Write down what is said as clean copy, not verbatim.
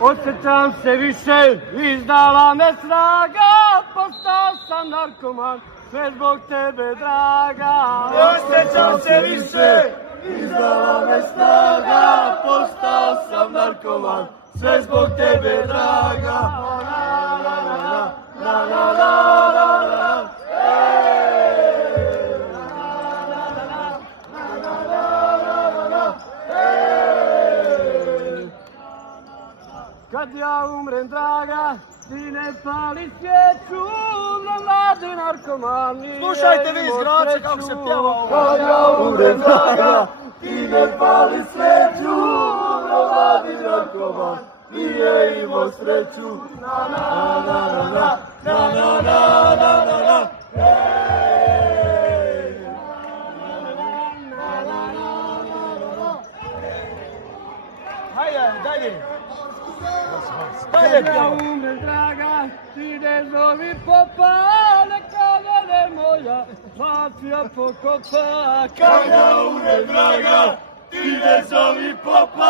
Osjećam se više, izdala me snaga, postao sam narkoman, sve zbog tebe draga. Osjećam se više, izdala me snaga, postao sam narkoman, sve zbog tebe draga. Kad ja umrem draga, ti ne pali svijeću, na mladi narkomani. Slušajte vi iz Grača kako se pjeva ovo. Kad ja umrem draga, ti ne pali svijeću, na mladi narkoman. Nije imao sreću. Na na na na na na na na na na. Hajde, dalje. Kad ja umrem draga, ti ne zovi popa, neka vele moja mafija pokopa. Kad ja umrem draga, ti ne zovi popa,